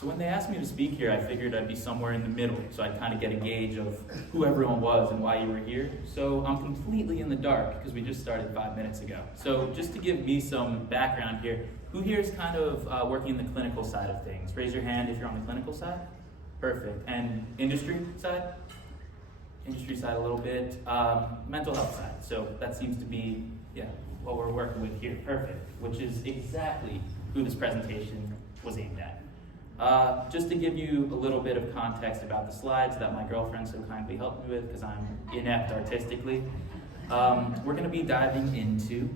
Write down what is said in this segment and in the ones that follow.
So when they asked me to speak here, I figured I'd be somewhere in the middle, so I'd kind of get a gauge of who everyone was and why you were here. So I'm completely in the dark because we just started 5 minutes ago. So just to give me some background here, who here is kind of working in the clinical side of things? Raise your hand if you're on the clinical side. Perfect. And industry side? Industry side a little bit. Mental health side. So that seems to be, what we're working with here. Perfect. Which is exactly who this presentation was aimed at. Just to give you a little bit of context about the slides that my girlfriend so kindly helped me with because I'm inept artistically, we're going to be diving into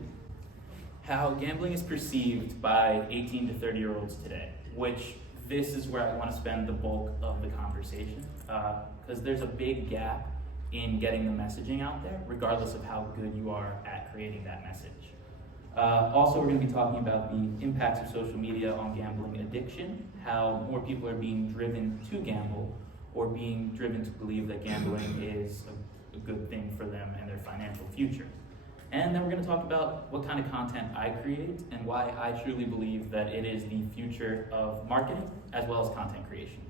how gambling is perceived by 18 to 30-year-olds today, which this is where I want to spend the bulk of the conversation because there's a big gap in getting the messaging out there, regardless of how good you are at creating that message. Also, we're going to be talking about the impacts of social media on gambling addiction, how more people are being driven to gamble or being driven to believe that gambling is a good thing for them and their financial future. And then we're going to talk about what kind of content I create and why I truly believe that it is the future of marketing as well as content creation.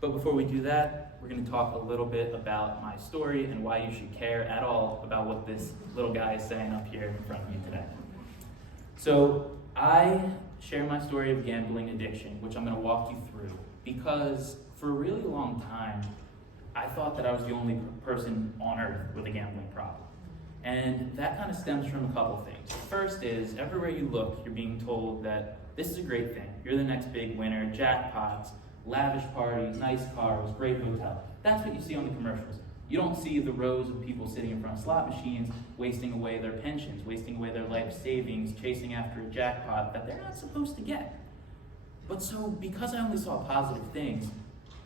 But before we do that, we're going to talk a little bit about my story and why you should care at all about what this little guy is saying up here in front of you today. So I share my story of gambling addiction, which I'm going to walk you through, because for a really long time, I thought that I was the only person on earth with a gambling problem. And that kind of stems from a couple things. First is, everywhere you look, you're being told that this is a great thing. You're the next big winner, jackpots, lavish parties, nice cars, great hotel. That's what you see on the commercials. You don't see the rows of people sitting in front of slot machines, wasting away their pensions, wasting away their life savings, chasing after a jackpot that they're not supposed to get. But so, because I only saw positive things,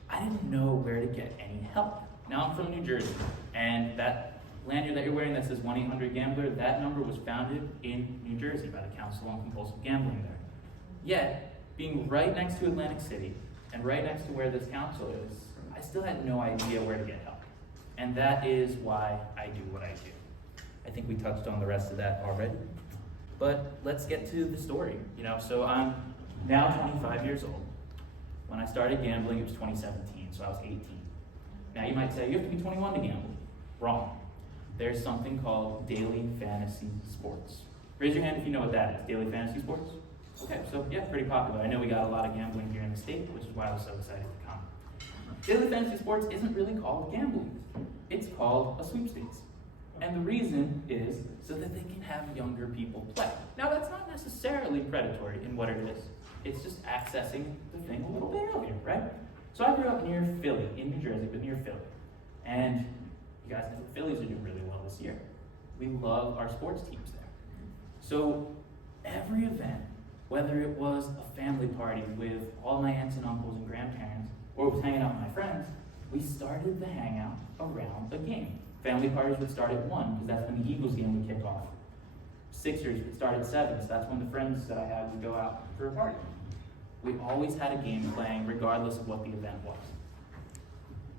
I didn't know where to get any help. Now I'm from New Jersey, and that lanyard that you're wearing that says 1-800-GAMBLER, that number was founded in New Jersey by the Council on Compulsive Gambling there. Yet, being right next to Atlantic City, and right next to where this council is, I still had no idea where to get help. And that is why I do what I do. I think we touched on the rest of that already. But let's get to the story. So I'm now 25 years old. When I started gambling, it was 2017, so I was 18. Now you might say, you have to be 21 to gamble. Wrong. There's something called daily fantasy sports. Raise your hand if you know what that is, daily fantasy sports. Okay, so yeah, pretty popular. I know we got a lot of gambling here in the state, which is why I was so excited to come. Daily fantasy sports isn't really called gambling. It's called a sweepstakes. And the reason is so that they can have younger people play. Now that's not necessarily predatory in what it is. It's just accessing the thing a little bit earlier, right? So I grew up near Philly, in New Jersey, but near Philly. And you guys know the Phillies are doing really well this year. We love our sports teams there. So every event, whether it was a family party with all my aunts and uncles and grandparents, or it was hanging out with my friends, we started the hangout around a game. Family parties would start at 1, because that's when the Eagles game would kick off. Sixers would start at 7, so that's when the friends that I had would go out for a party. We always had a game playing regardless of what the event was.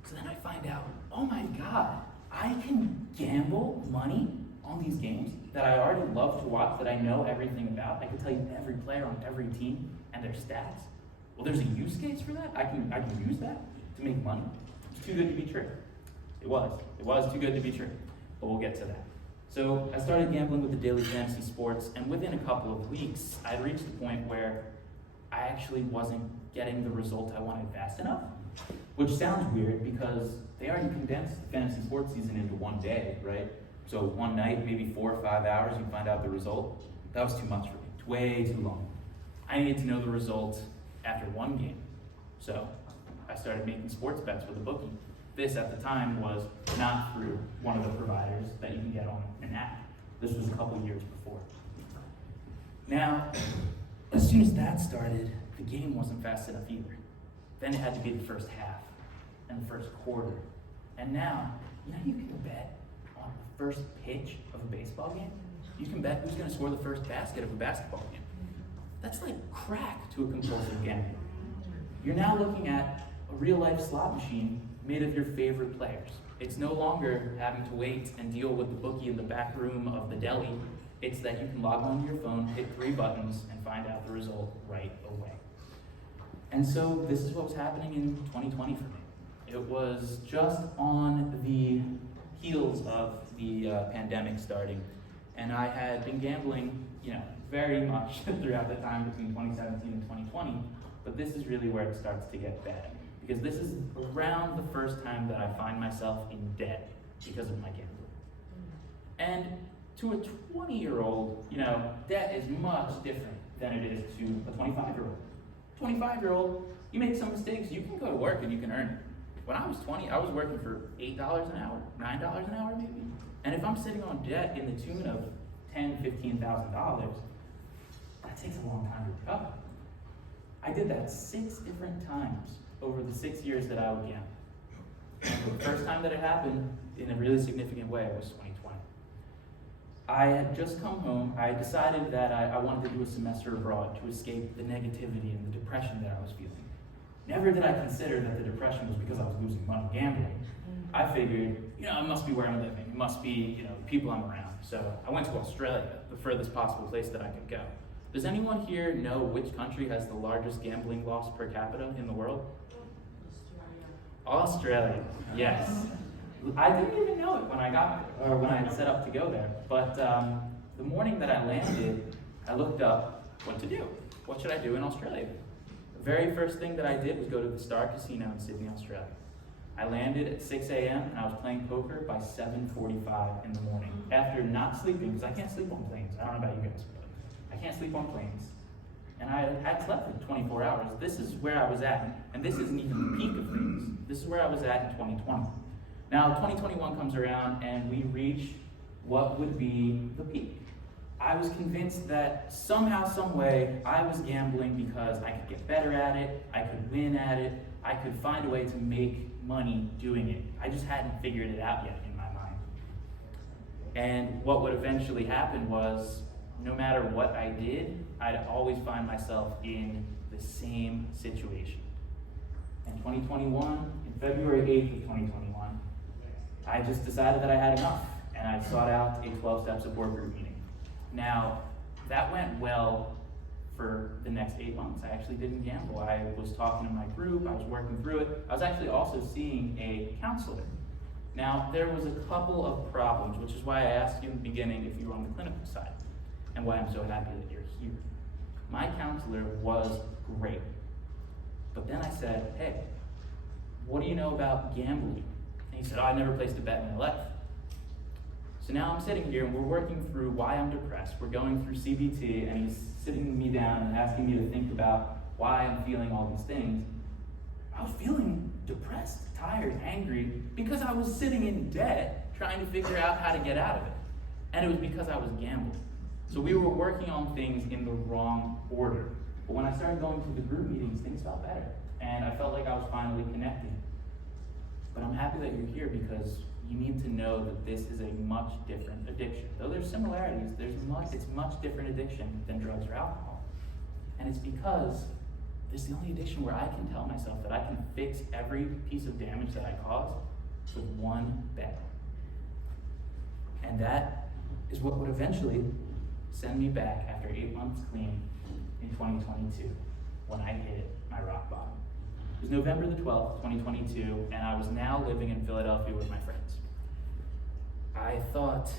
So then I find out, oh my God, I can gamble money on these games that I already love to watch, that I know everything about. I can tell you every player on every team and their stats. Well, there's a use case for that? I can use that to make money. It's too good to be true. It was too good to be true, but we'll get to that. So I started gambling with the daily fantasy sports, and within a couple of weeks, I had reached the point where I actually wasn't getting the result I wanted fast enough, which sounds weird because they already condensed the fantasy sports season into one day, right? So one night, maybe 4 or 5 hours, you find out the result. That was too much for me, way too long. I needed to know the result after one game. So I started making sports bets with a bookie. This at the time was not through one of the providers that you can get on an app. This was a couple years before. Now, as soon as that started, the game wasn't fast enough either. Then it had to be the first half and the first quarter. And now, you can bet on the first pitch of a baseball game. You can bet who's going to score the first basket of a basketball game. That's like crack to a compulsive gambler. You're now looking at a real-life slot machine made of your favorite players. It's no longer having to wait and deal with the bookie in the back room of the deli. It's that you can log on to your phone, hit 3 buttons, and find out the result right away. And so this is what was happening in 2020 for me. It was just on the heels of the pandemic starting, and I had been gambling, very much throughout the time between 2017 and 2020, but this is really where it starts to get bad, because this is around the first time that I find myself in debt because of my gambling. And to a 20-year-old, debt is much different than it is to a 25-year-old. 25-year-old, you make some mistakes, you can go to work and you can earn it. When I was 20, I was working for $8 an hour, $9 an hour maybe. And if I'm sitting on debt in the tune of $10,000, $15,000, that takes a long time to recover. I did that 6 different times over the 6 years that I would gamble. And the first time that it happened in a really significant way was 2020. I had just come home. I decided that I wanted to do a semester abroad to escape the negativity and the depression that I was feeling. Never did I consider that the depression was because I was losing money gambling. I figured, it must be where I'm living. It must be, the people I'm around. So I went to Australia, the furthest possible place that I could go. Does anyone here know which country has the largest gambling loss per capita in the world? Australia, yes. I didn't even know it when I got there, or when I had set up to go there. But the morning that I landed, I looked up what to do. What should I do in Australia? The very first thing that I did was go to the Star Casino in Sydney, Australia. I landed at 6 a.m. and I was playing poker by 7:45 in the morning. After not sleeping, because I can't sleep on planes. I don't know about you guys, but I can't sleep on planes. And I had slept for 24 hours. This is where I was at. And this isn't even the peak of things. This is where I was at in 2020. Now, 2021 comes around and we reach what would be the peak. I was convinced that somehow, some way, I was gambling because I could get better at it, I could win at it, I could find a way to make money doing it. I just hadn't figured it out yet in my mind. And what would eventually happen was, no matter what I did, I'd always find myself in the same situation. In 2021, in February 8th of 2021, I just decided that I had enough, and I sought out a 12-step support group meeting. Now, that went well for the next 8 months. I actually didn't gamble. I was talking to my group, I was working through it. I was actually also seeing a counselor. Now, there was a couple of problems, which is why I asked you in the beginning if you were on the clinical side, and why I'm so happy that you're here. My counselor was great. But then I said, hey, what do you know about gambling? And he said, I never placed a bet in my life. So now I'm sitting here and we're working through why I'm depressed. We're going through CBT and he's sitting me down and asking me to think about why I'm feeling all these things. I was feeling depressed, tired, angry, because I was sitting in debt trying to figure out how to get out of it. And it was because I was gambling. So we were working on things in the wrong order. But when I started going to the group meetings, things felt better. And I felt like I was finally connecting. But I'm happy that you're here because you need to know that this is a much different addiction. Though there's similarities, it's much different addiction than drugs or alcohol. And it's because it's the only addiction where I can tell myself that I can fix every piece of damage that I cause with one bet. And that is what would eventually send me back after 8 months clean in 2022 when I hit my rock bottom. It was November the 12th, 2022, and I was now living in Philadelphia with my friends. I thought,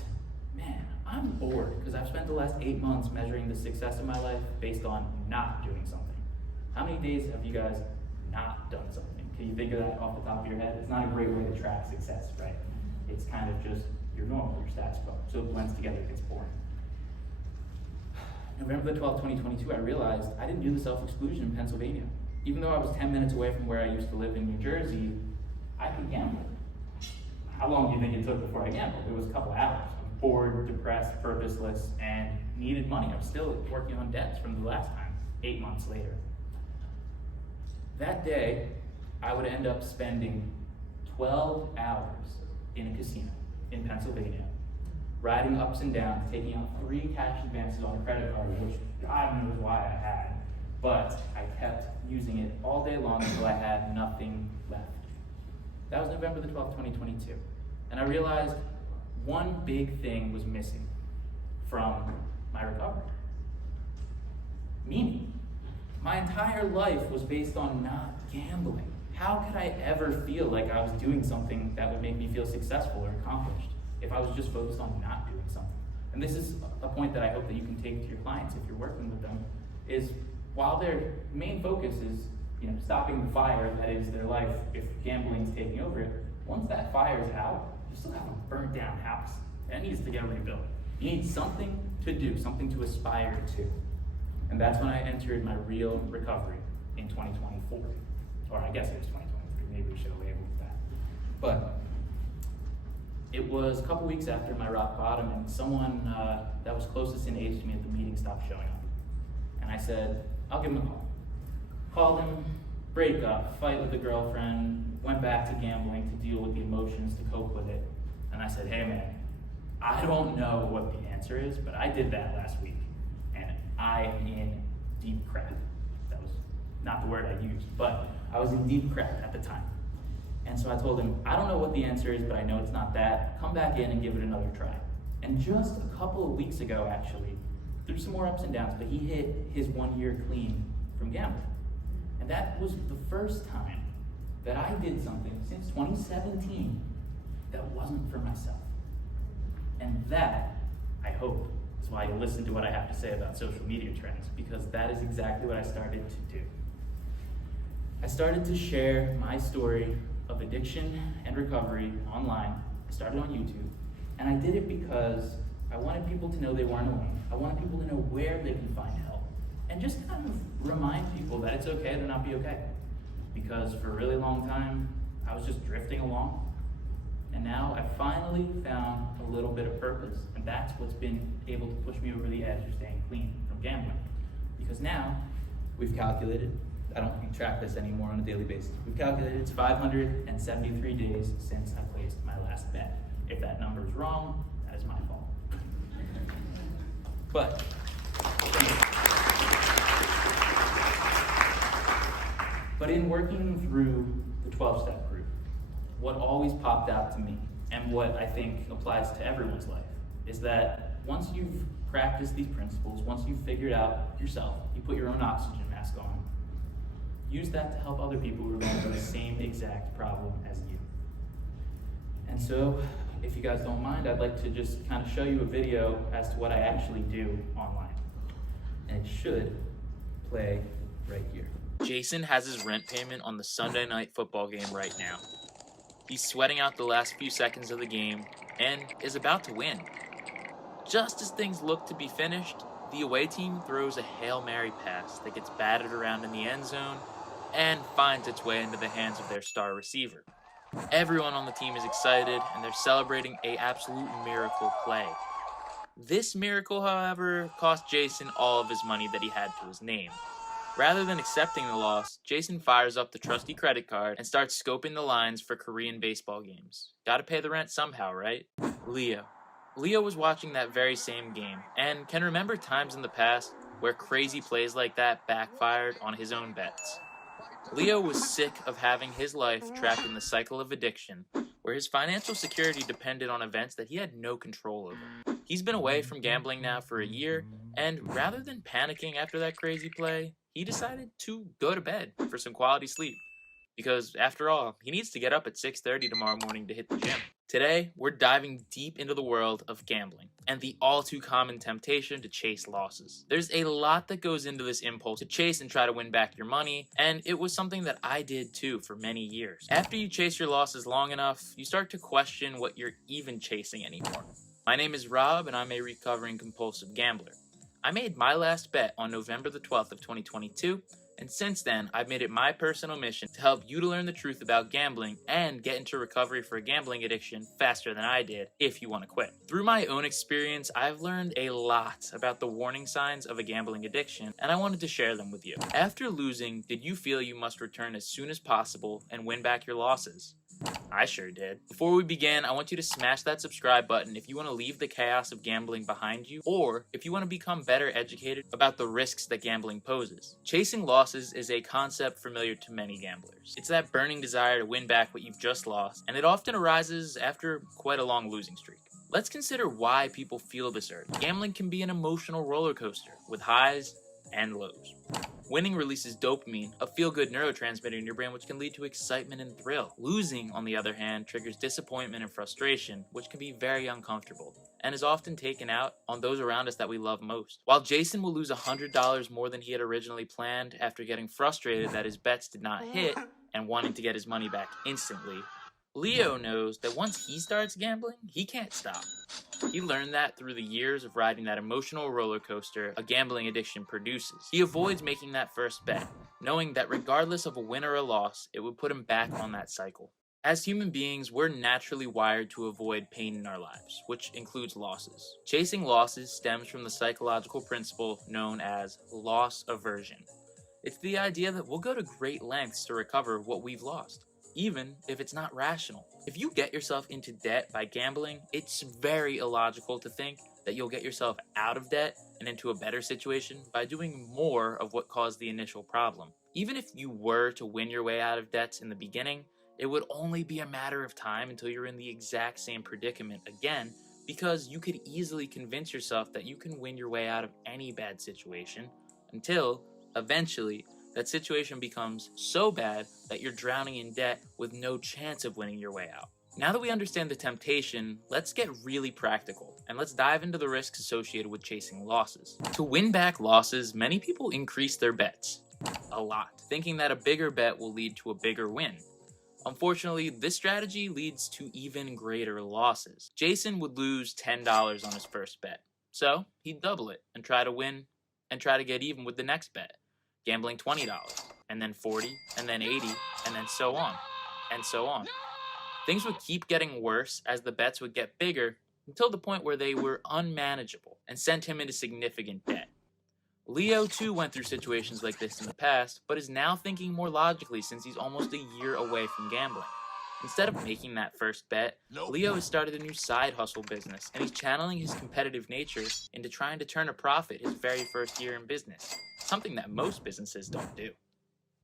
man, I'm bored because I've spent the last 8 months measuring the success of my life based on not doing something. How many days have you guys not done something? Can you think of that off the top of your head? It's not a great way to track success, right? It's kind of just your normal, your status quo. So it blends together, it gets boring. November the 12th, 2022, I realized I didn't do the self-exclusion in Pennsylvania. Even though I was 10 minutes away from where I used to live in New Jersey, I could gamble. How long do you think it took before I gambled? It was a couple hours. I'm bored, depressed, purposeless, and needed money. I'm still working on debts from the last time, 8 months later. That day, I would end up spending 12 hours in a casino in Pennsylvania, riding ups and downs, taking out 3 cash advances on a credit card, which God knows why I had, but I kept using it all day long until I had nothing left. That was November the 12th, 2022. And I realized one big thing was missing from my recovery. Meaning. My entire life was based on not gambling. How could I ever feel like I was doing something that would make me feel successful or accomplished if I was just focused on not doing something? And this is a point that I hope that you can take to your clients if you're working with them, is while their main focus is stopping the fire that is their life if gambling is taking over it, once that fire is out, you still have a burnt down house. That needs to get rebuilt. You need something to do, something to aspire to. And that's when I entered my real recovery in 2024. Or I guess it was 2023, maybe we should have labeled it that. But it was a couple weeks after my rock bottom, and someone that was closest in age to me at the meeting stopped showing up. And I said, I'll give him a call. Called him, break up, fight with the girlfriend, went back to gambling to deal with the emotions, to cope with it. And I said, hey man, I don't know what the answer is, but I did that last week, and I am in deep crap. That was not the word I used, but I was in deep crap at the time. And so I told him, I don't know what the answer is, but I know it's not that. Come back in and give it another try. And just a couple of weeks ago, actually, through some more ups and downs, but he hit his 1 year clean from gambling. And that was the first time that I did something since 2017 that wasn't for myself. And that, I hope, is why you listen to what I have to say about social media trends, because that is exactly what I started to do. I started to share my story of addiction and recovery online. I started on YouTube, and I did it because I wanted people to know they weren't alone. I wanted people to know where they can find help, and just kind of remind people that it's okay to not be okay. Because for a really long time, I was just drifting along, and now I finally found a little bit of purpose, and that's what's been able to push me over the edge of staying clean from gambling. Because now, we've calculated, I don't track this anymore on a daily basis. We've calculated it's 573 days since I placed my last bet. If that number is wrong, that is my fault. But in working through the 12-step group, what always popped out to me, and what I think applies to everyone's life, is that once you've practiced these principles, once you've figured out yourself, you put your own oxygen mask on, use that to help other people who are going through the same exact problem as you. And so, if you guys don't mind, I'd like to just kind of show you a video as to what I actually do online. And it should play right here. Jason has his rent payment on the Sunday night football game right now. He's sweating out the last few seconds of the game and is about to win. Just as things look to be finished, the away team throws a Hail Mary pass that gets batted around in the end zone and finds its way into the hands of their star receiver. Everyone on the team is excited, and they're celebrating an absolute miracle play. This miracle, however, cost Jason all of his money that he had to his name. Rather than accepting the loss, Jason fires up the trusty credit card and starts scoping the lines for Korean baseball games. Gotta pay the rent somehow, right? Leo was watching that very same game and can remember times in the past where crazy plays like that backfired on his own bets. Leo was sick of having his life trapped in the cycle of addiction, where his financial security depended on events that he had no control over. He's been away from gambling now for a year, and rather than panicking after that crazy play, he decided to go to bed for some quality sleep. Because, after all, he needs to get up at 6:30 tomorrow morning to hit the gym. Today, we're diving deep into the world of gambling and the all-too-common temptation to chase losses. There's a lot that goes into this impulse to chase and try to win back your money, and it was something that I did too for many years. After you chase your losses long enough, you start to question what you're even chasing anymore. My name is Rob, and I'm a recovering compulsive gambler. I made my last bet on November the 12th of 2022, and since then, I've made it my personal mission to help you to learn the truth about gambling and get into recovery for a gambling addiction faster than I did if you want to quit. Through my own experience, I've learned a lot about the warning signs of a gambling addiction, and I wanted to share them with you. After losing, did you feel you must return as soon as possible and win back your losses? I sure did. Before we begin, I want you to smash that subscribe button if you want to leave the chaos of gambling behind you, or if you want to become better educated about the risks that gambling poses. Chasing losses is a concept familiar to many gamblers. It's that burning desire to win back what you've just lost, and it often arises after quite a long losing streak. Let's consider why people feel this urge. Gambling can be an emotional roller coaster with highs and lows. Winning releases dopamine, a feel-good neurotransmitter in your brain which can lead to excitement and thrill. Losing, on the other hand, triggers disappointment and frustration, which can be very uncomfortable, and is often taken out on those around us that we love most. While Jason will lose $100 more than he had originally planned after getting frustrated that his bets did not hit and wanting to get his money back instantly, Leo knows that once he starts gambling, he can't stop. He learned that through the years of riding that emotional roller coaster a gambling addiction produces. He avoids making that first bet, knowing that regardless of a win or a loss, it would put him back on that cycle. As human beings, we're naturally wired to avoid pain in our lives, which includes losses. Chasing losses stems from the psychological principle known as loss aversion. It's the idea that we'll go to great lengths to recover what we've lost, even if it's not rational. If you get yourself into debt by gambling, it's very illogical to think that you'll get yourself out of debt and into a better situation by doing more of what caused the initial problem. Even if you were to win your way out of debts in the beginning, it would only be a matter of time until you're in the exact same predicament again, because you could easily convince yourself that you can win your way out of any bad situation until, eventually, that situation becomes so bad that you're drowning in debt with no chance of winning your way out. Now that we understand the temptation, let's get really practical, and let's dive into the risks associated with chasing losses. To win back losses, many people increase their bets. A lot, thinking that a bigger bet will lead to a bigger win. Unfortunately, this strategy leads to even greater losses. Jason would lose $10 on his first bet, so he'd double it and try to win and try to get even with the next bet, gambling $20, and then $40, and then $80, and then so on, and so on. Things would keep getting worse as the bets would get bigger until the point where they were unmanageable and sent him into significant debt. Leo too went through situations like this in the past, but is now thinking more logically since he's almost a year away from gambling. Instead of making that first bet, Leo has started a new side hustle business, and he's channeling his competitive nature into trying to turn a profit his very first year in business, something that most businesses don't do.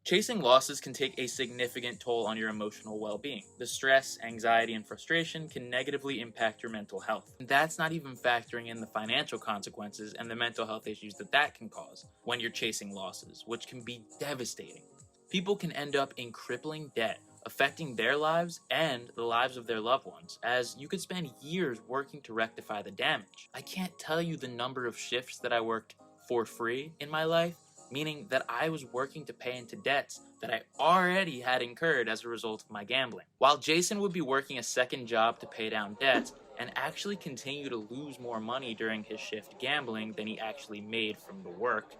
Chasing losses can take a significant toll on your emotional well-being. The stress, anxiety, and frustration can negatively impact your mental health. And that's not even factoring in the financial consequences and the mental health issues that can cause when you're chasing losses, which can be devastating. People can end up in crippling debt, affecting their lives and the lives of their loved ones, as you could spend years working to rectify the damage. I can't tell you the number of shifts that I worked for free in my life, meaning that I was working to pay into debts that I already had incurred as a result of my gambling. While Jason would be working a second job to pay down debts and actually continue to lose more money during his shift gambling than he actually made from the work,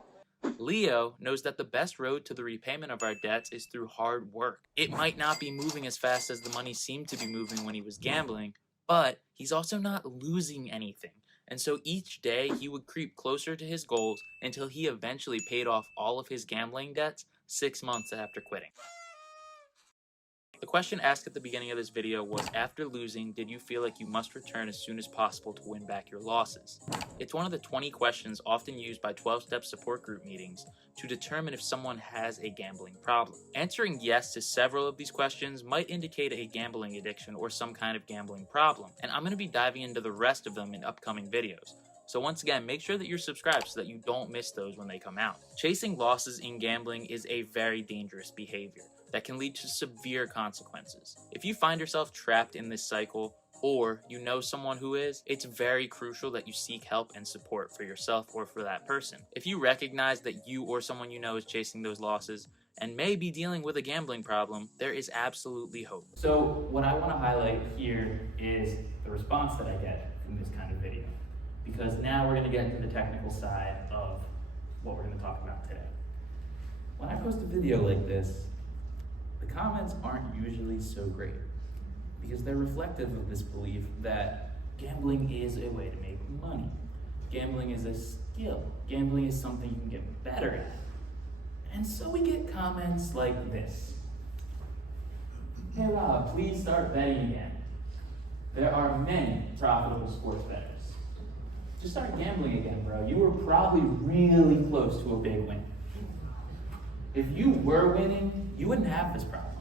Leo knows that the best road to the repayment of our debts is through hard work. It might not be moving as fast as the money seemed to be moving when he was gambling, but he's also not losing anything. And so each day he would creep closer to his goals until he eventually paid off all of his gambling debts 6 months after quitting. The question asked at the beginning of this video was, after losing, did you feel like you must return as soon as possible to win back your losses? It's one of the 20 questions often used by 12-step support group meetings to determine if someone has a gambling problem. Answering yes to several of these questions might indicate a gambling addiction or some kind of gambling problem, and I'm going to be diving into the rest of them in upcoming videos. So once again, make sure that you're subscribed so that you don't miss those when they come out. Chasing losses in gambling is a very dangerous behavior that can lead to severe consequences. If you find yourself trapped in this cycle, or you know someone who is, it's very crucial that you seek help and support for yourself or for that person. If you recognize that you or someone you know is chasing those losses and may be dealing with a gambling problem, there is absolutely hope. So what I want to highlight here is the response that I get from this kind of video, because now we're going to get into the technical side of what we're going to talk about today. When I post a video like this, the comments aren't usually so great, because they're reflective of this belief that gambling is a way to make money. Gambling is a skill. Gambling is something you can get better at. And so we get comments like this. Hey Rob, please start betting again. There are many profitable sports bettors. Just start gambling again, bro. You were probably really close to a big win. If you were winning, you wouldn't have this problem.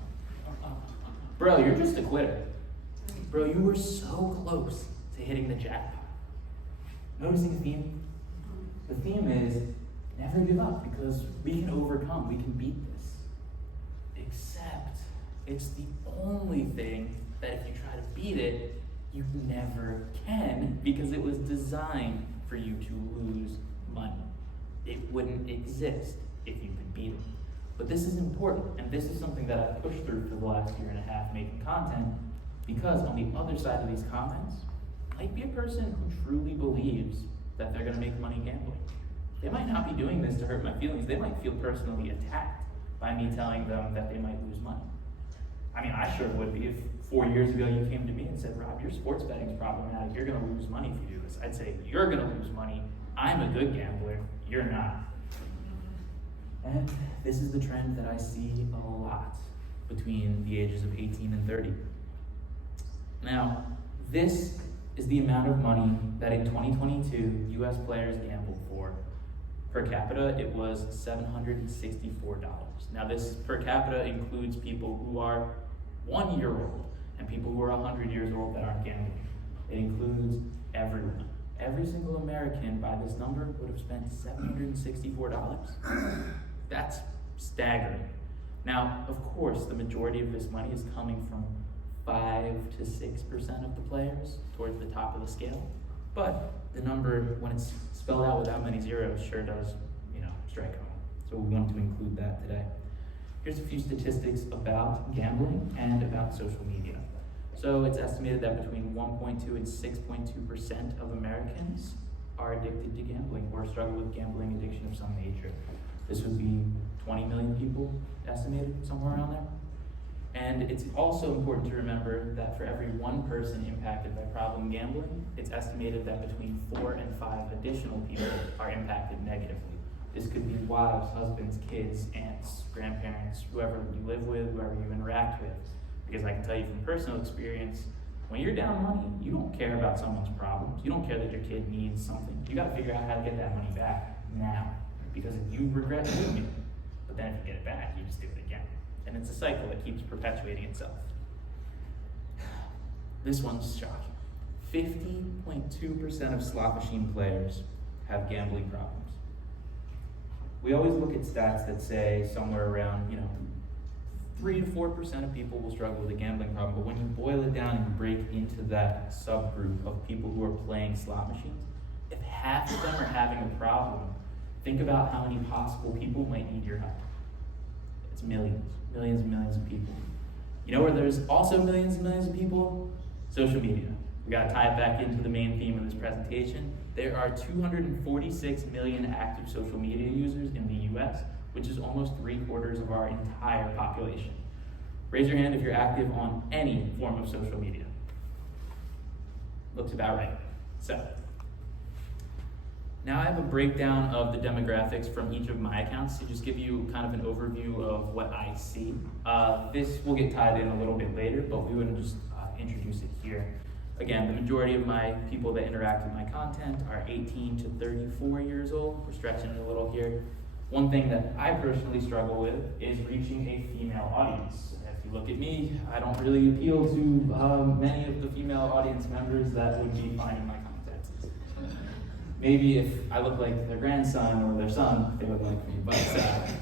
Bro, you're just a quitter. Bro, you were so close to hitting the jackpot. Noticing a theme? The theme is never give up, because we can overcome, we can beat this. Except it's the only thing that if you try to beat it, you never can, because it was designed for you to lose money. It wouldn't exist if you could beat it. But this is important, and this is something that I've pushed through for the last year and a half making content, because on the other side of these comments might be a person who truly believes that they're gonna make money gambling. They might not be doing this to hurt my feelings. They might feel personally attacked by me telling them that they might lose money. I mean, I sure would be if 4 years ago you came to me and said, Rob, your sports betting is problematic. You're gonna lose money if you do this. I'd say, you're gonna lose money. I'm a good gambler, you're not. And this is the trend that I see a lot between the ages of 18 and 30. Now, this is the amount of money that in 2022 US players gambled for. Per capita, it was $764. Now this per capita includes people who are 1 year old and people who are 100 years old that aren't gambling. It includes everyone. Every single American by this number would have spent $764. That's staggering. Now, of course, the majority of this money is coming from 5 to 6% of the players towards the top of the scale. But the number, when it's spelled out without many zeros, sure does, strike home. So we wanted to include that today. Here's a few statistics about gambling and about social media. So it's estimated that between 1.2 and 6.2% of Americans are addicted to gambling or struggle with gambling addiction of some nature. This would be 20 million people estimated, somewhere around there. And it's also important to remember that for every one person impacted by problem gambling, it's estimated that between 4 and 5 additional people are impacted negatively. This could be wives, husbands, kids, aunts, grandparents, whoever you live with, whoever you interact with. Because I can tell you from personal experience, when you're down money, you don't care about someone's problems. You don't care that your kid needs something. You gotta figure out how to get that money back now, because you regret doing it. But then if you get it back, you just do it again. And it's a cycle that keeps perpetuating itself. This one's shocking. 50.2% of slot machine players have gambling problems. We always look at stats that say somewhere around, 3 to 4% of people will struggle with a gambling problem, but when you boil it down and you break into that subgroup of people who are playing slot machines, if half of them are having a problem, think about how many possible people might need your help. It's millions and millions of people. You know where there's also millions and millions of people? Social media. We gotta tie it back into the main theme of this presentation. There are 246 million active social media users in the US, which is almost 3/4 of our entire population. Raise your hand if you're active on any form of social media. Looks about right. So, now I have a breakdown of the demographics from each of my accounts to just give you kind of an overview of what I see. This will get tied in a little bit later, but we wouldn't just introduce it here. Again, the majority of my people that interact with my content are 18 to 34 years old. We're stretching it a little here. One thing that I personally struggle with is reaching a female audience. If you look at me, I don't really appeal to many of the female audience members that would be finding my content. Maybe if I look like their grandson or their son, they would like me. But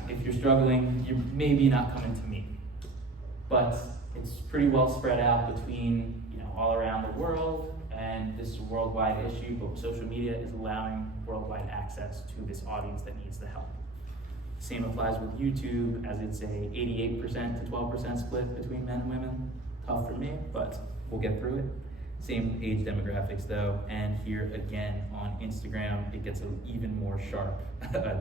if you're struggling, you're maybe not coming to me. But it's pretty well spread out between all around the world, and this is a worldwide issue, but social media is allowing worldwide access to this audience that needs the help. Same applies with YouTube, as it's a 88% to 12% split between men and women. Tough for me, but we'll get through it. Same age demographics though, and here again on Instagram, it gets an even more sharp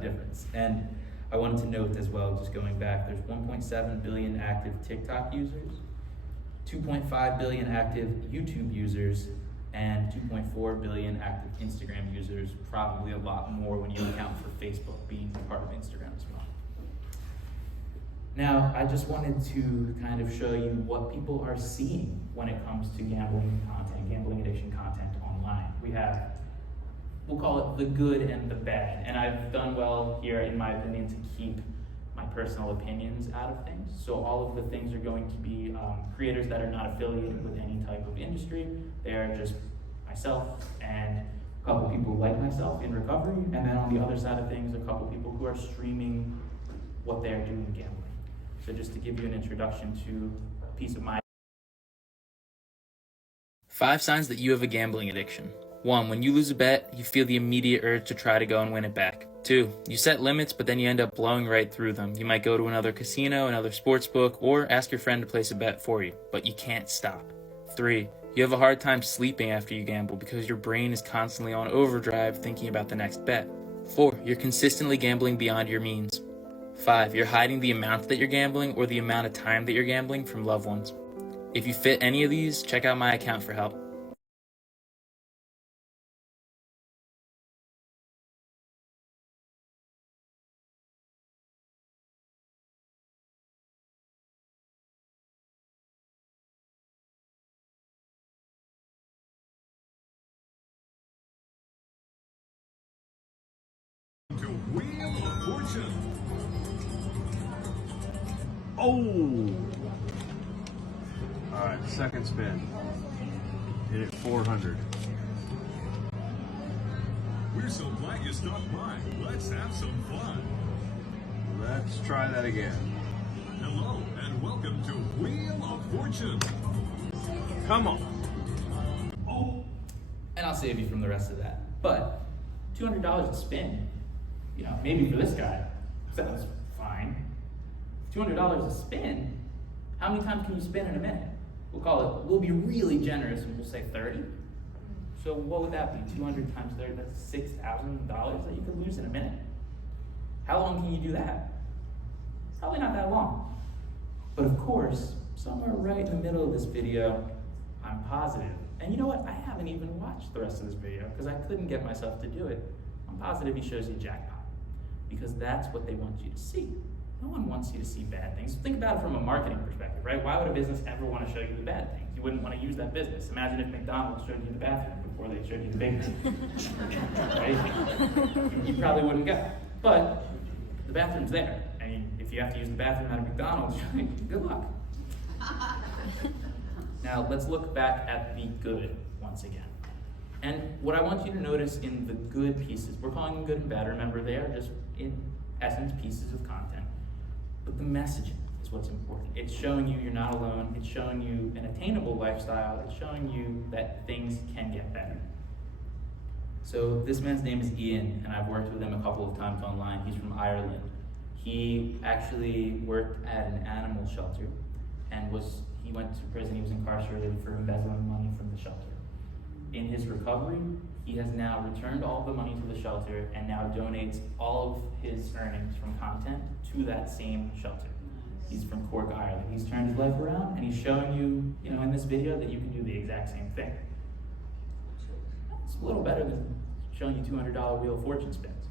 difference. And I wanted to note as well, just going back, there's 1.7 billion active TikTok users, 2.5 billion active YouTube users, and 2.4 billion active Instagram users, probably a lot more when you account for Facebook being part of Instagram as well. Now, I just wanted to kind of show you what people are seeing when it comes to gambling content, gambling addiction content online. We have, we'll call it the good and the bad, and I've done well here, in my opinion, to keep my personal opinions out of things. So all of the things are going to be creators that are not affiliated with any type of industry. They are just myself and a couple people like myself in recovery, and then on the other side of things, a couple people who are streaming what they're doing gambling. So just to give you an introduction to a piece of my 5 signs that you have a gambling addiction. 1. When you lose a bet, you feel the immediate urge to try to go and win it back. 2. You set limits, but then you end up blowing right through them. You might go to another casino, another sports book, or ask your friend to place a bet for you, but you can't stop. 3. You have a hard time sleeping after you gamble because your brain is constantly on overdrive thinking about the next bet. 4. You're consistently gambling beyond your means. 5. You're hiding the amount that you're gambling or the amount of time that you're gambling from loved ones. If you fit any of these, check out my account for help. To Wheel of Fortune. Oh! All right, second spin. Hit it 400. We're so glad you stopped by. Let's have some fun. Let's try that again. Hello and welcome to Wheel of Fortune. Come on. Oh, and I'll save you from the rest of that. But $200 a spin, maybe for this guy, sounds fine. $200 a spin, how many times can you spin in a minute? We'll be really generous and we'll say 30. So what would that be? 200 times 30, that's $6,000 that you could lose in a minute. How long can you do that? Probably not that long. But of course, somewhere right in the middle of this video, I'm positive. And you know what? I haven't even watched the rest of this video because I couldn't get myself to do it. I'm positive he shows you jackpot because that's what they want you to see. No one wants you to see bad things. Think about it from a marketing perspective, right? Why would a business ever want to show you the bad things? You wouldn't want to use that business. Imagine if McDonald's showed you the bathroom before they showed you the Big Mac, right? You probably wouldn't go. But the bathroom's there. I mean, if you have to use the bathroom at a McDonald's, good luck. Now, let's look back at the good once again. And what I want you to notice in the good pieces, we're calling them good and bad, remember they are just, in essence, pieces of content. But the messaging is what's important. It's showing you you're not alone. It's showing you an attainable lifestyle. It's showing you that things can get better. So this man's name is Ian, and I've worked with him a couple of times online. He's from Ireland. He actually worked at an animal shelter, and he went to prison. He was incarcerated for embezzling money from the shelter. In his recovery, he has now returned all the money to the shelter and now donates all of his earnings from content to that same shelter. He's from Cork, Ireland. He's turned his life around and he's showing you, in this video that you can do the exact same thing. It's a little better than showing you $200 Wheel of Fortune spins.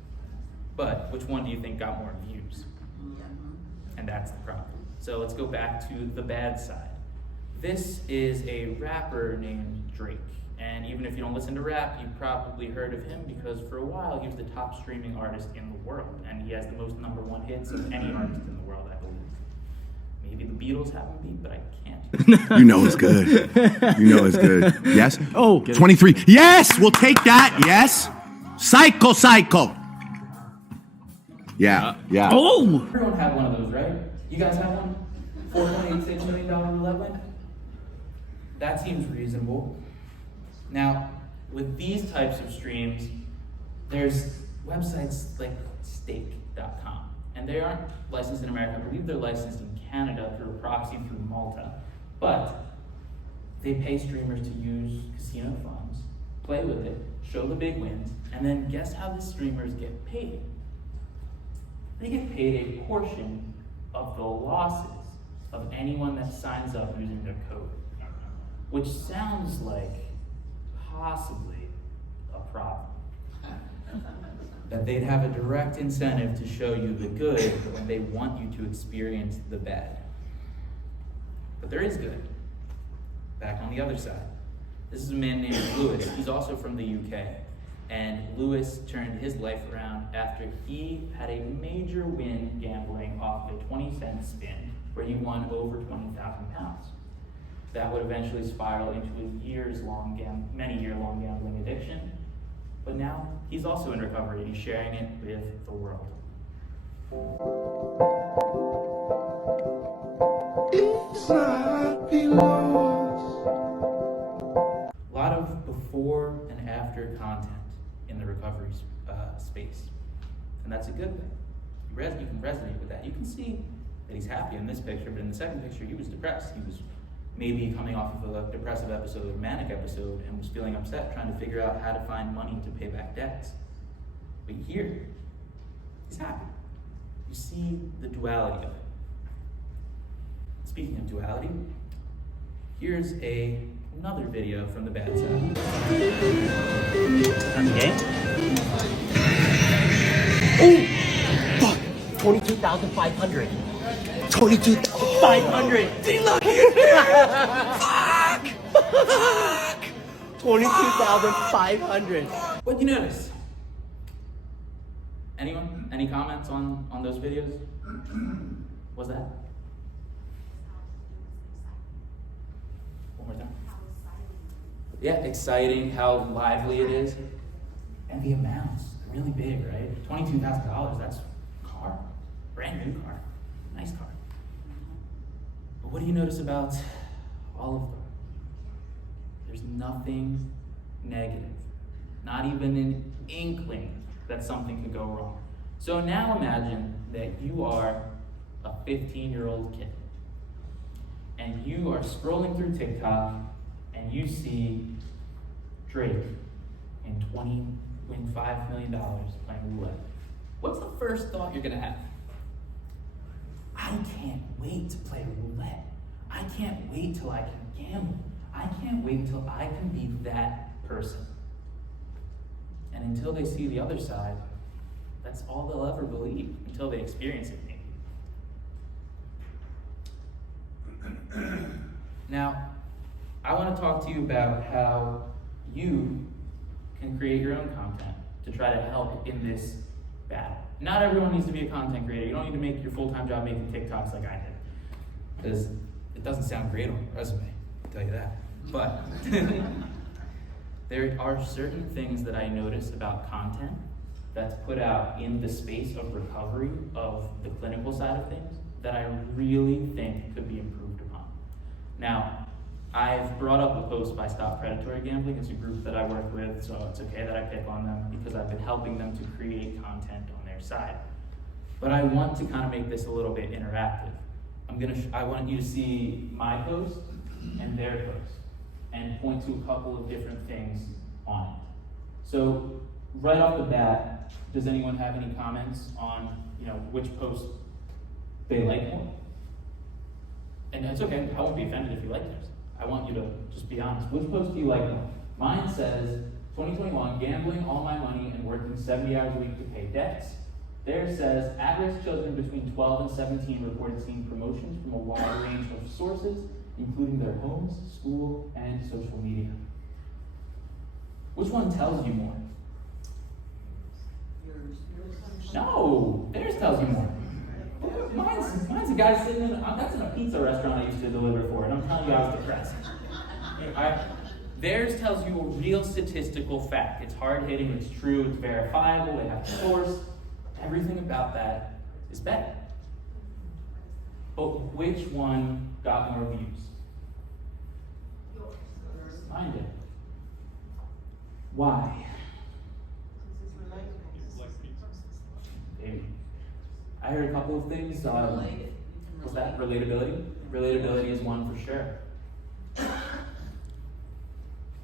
But which one do you think got more views? And that's the problem. So let's go back to the bad side. This is a rapper named Drake. And even if you don't listen to rap, you've probably heard of him because for a while he was the top streaming artist in the world. And he has the most #1 hits of any artist in the world, I believe. Maybe the Beatles have him beat, but I can't. You know it's good. You know it's good. Yes? Oh, 23. Yes, we'll take that. Yes. Psycho. Yeah. Oh! Everyone had one of those, right? You guys have one? $4.86 million roulette win? That seems reasonable. Now, with these types of streams, there's websites like stake.com, and they aren't licensed in America. I believe they're licensed in Canada through a proxy through Malta, but they pay streamers to use casino funds, play with it, show the big wins, and then guess how the streamers get paid? They get paid a portion of the losses of anyone that signs up using their code, which sounds like possibly a problem. That they'd have a direct incentive to show you the good when they want you to experience the bad. But there is good. Back on the other side. This is a man named Lewis. He's also from the UK. And Lewis turned his life around after he had a major win gambling off a 20-cent spin where he won over £20,000. That would eventually spiral into a many-year-long gambling addiction. But now he's also in recovery and he's sharing it with the world. A lot of before and after content in the recovery space, and that's a good thing. You can resonate with that. You can see that he's happy in this picture, but in the second picture he was depressed. He was maybe coming off of a depressive episode, a manic episode, and was feeling upset, trying to figure out how to find money to pay back debts. But here, he's happy. You see the duality of it. Speaking of duality, here's another video from the bad side. Okay. Oh! Fuck! 22,500. 22,500! See, look! Fuck! Fuck! 22,500. What'd you notice? Anyone? Any comments on those videos? What's that? One more time. Yeah, exciting, how lively it is. And the amounts, really big, right? $22,000, that's a car. Brand new car. Nice car. But what do you notice about all of them? There's nothing negative. Not even an inkling that something could go wrong. So now imagine that you are a 15-year-old kid. And you are scrolling through TikTok and you see Drake win $5 million playing roulette. What's the first thought you're gonna have? I can't wait to play roulette. I can't wait till I can gamble. I can't wait till I can be that person. And until they see the other side, that's all they'll ever believe, until they experience it maybe. Now, I want to talk to you about how you can create your own content to try to help in this battle. Not everyone needs to be a content creator. You don't need to make your full-time job making TikToks like I did, because it doesn't sound great on your resume, I'll tell you that. But there are certain things that I notice about content that's put out in the space of recovery, of the clinical side of things, that I really think could be improved upon. Now, I've brought up a post by Stop Predatory Gambling. It's a group that I work with, so it's okay that I pick on them because I've been helping them to create content on their side. But I want to kind of make this a little bit interactive. I want you to see my post and their post and point to a couple of different things on it. So right off the bat, does anyone have any comments on which post they like more? And it's okay, I won't be offended if you like theirs. I want you to just be honest. Which post do you like more? Mine says, 2021, gambling all my money and working 70 hours a week to pay debts. Theirs says, at-risk children between 12 and 17 reported seeing promotions from a wide range of sources, including their homes, school, and social media. Which one tells you more? No, theirs tells you more. Mine's a guy sitting that's in a pizza restaurant I used to deliver for, and I'm telling you I was depressed. Theirs tells you a real statistical fact. It's hard-hitting, it's true, it's verifiable, they have a source. Everything about that is better. But which one got more views? Mine did. Why? Maybe. I heard a couple of things. What's that? Relatability? Relatability is one for sure.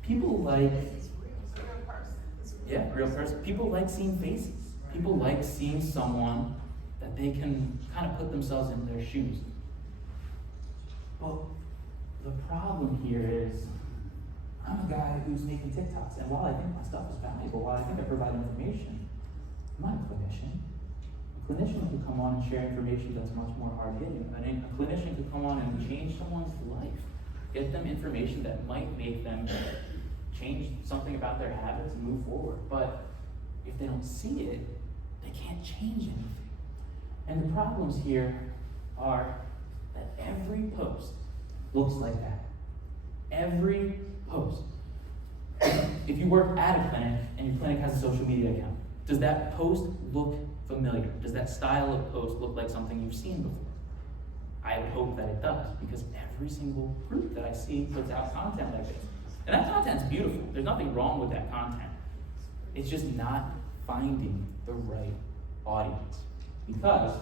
People like, real person. People like seeing faces. People like seeing someone that they can kind of put themselves in their shoes. But the problem here is, I'm a guy who's making TikToks, and while I think my stuff is valuable, while I think I provide information, I'm not a clinician. A clinician could come on and share information that's much more hard-hitting. A clinician could come on and change someone's life, get them information that might make them change something about their habits and move forward. But if they don't see it, they can't change anything. And the problems here are that every post looks like that. Every post. if you work at a clinic and your clinic has a social media account, does that post look familiar? Does that style of post look like something you've seen before? I would hope that it does, because every single group that I see puts out content like this. And that content's beautiful. There's nothing wrong with that content. It's just not finding the right audience. Because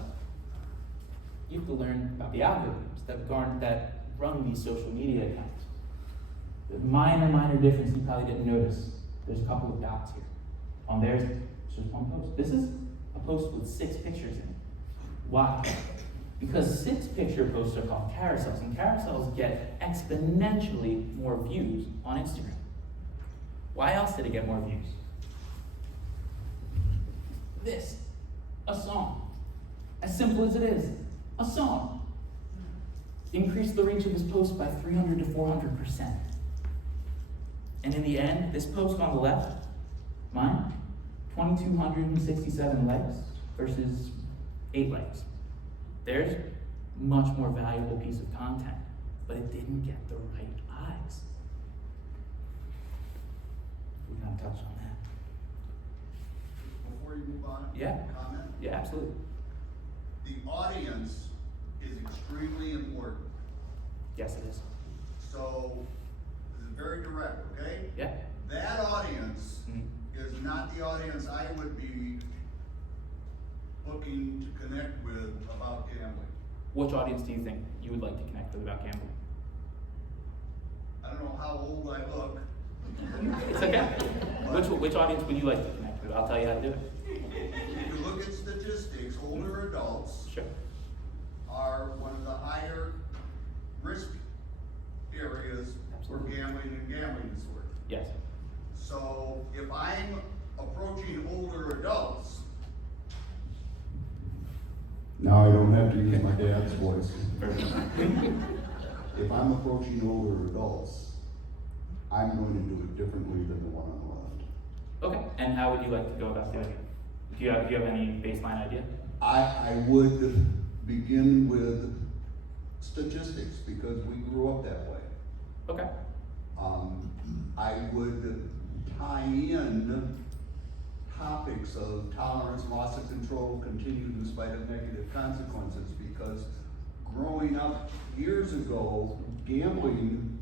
you have to learn about the algorithms that run these social media accounts. The minor difference you probably didn't notice. There's a couple of dots here. On theirs, it's just one post. This is a post with 6 pictures in it. Why? Because 6 picture posts are called carousels, and carousels get exponentially more views on Instagram. Why else did it get more views? This, a song. As simple as it is, a song. Increased the reach of this post by 300 to 400%. And in the end, this post on the left, mine, 2,267 likes versus 8 likes. There's much more valuable piece of content, but it didn't get the right eyes. We gotta touch on that. Before you move on, Yeah. comment? Yeah, absolutely. The audience is extremely important. Yes, it is. So, this is very direct, okay? Yeah. That audience Mhm. is not the audience I would be looking to connect with about gambling. Which audience do you think you would like to connect with about gambling? I don't know how old I look. It's okay. Which audience would you like to connect with? I'll tell you how to do it. If you look at statistics, older adults Sure. are one of the higher risk areas for Absolutely. gambling and gambling disorder. Yes. So if I'm approaching older adults, Now I don't have to use my dad's voice. Perfect. If I'm approaching older adults, I'm going to do it differently than the one on the left. Okay. And how would you like to go about doing it? Do you have any baseline idea? I would begin with statistics because we grew up that way. Okay. I would tie in topics of tolerance, loss of control, continued in spite of negative consequences, because growing up years ago, gambling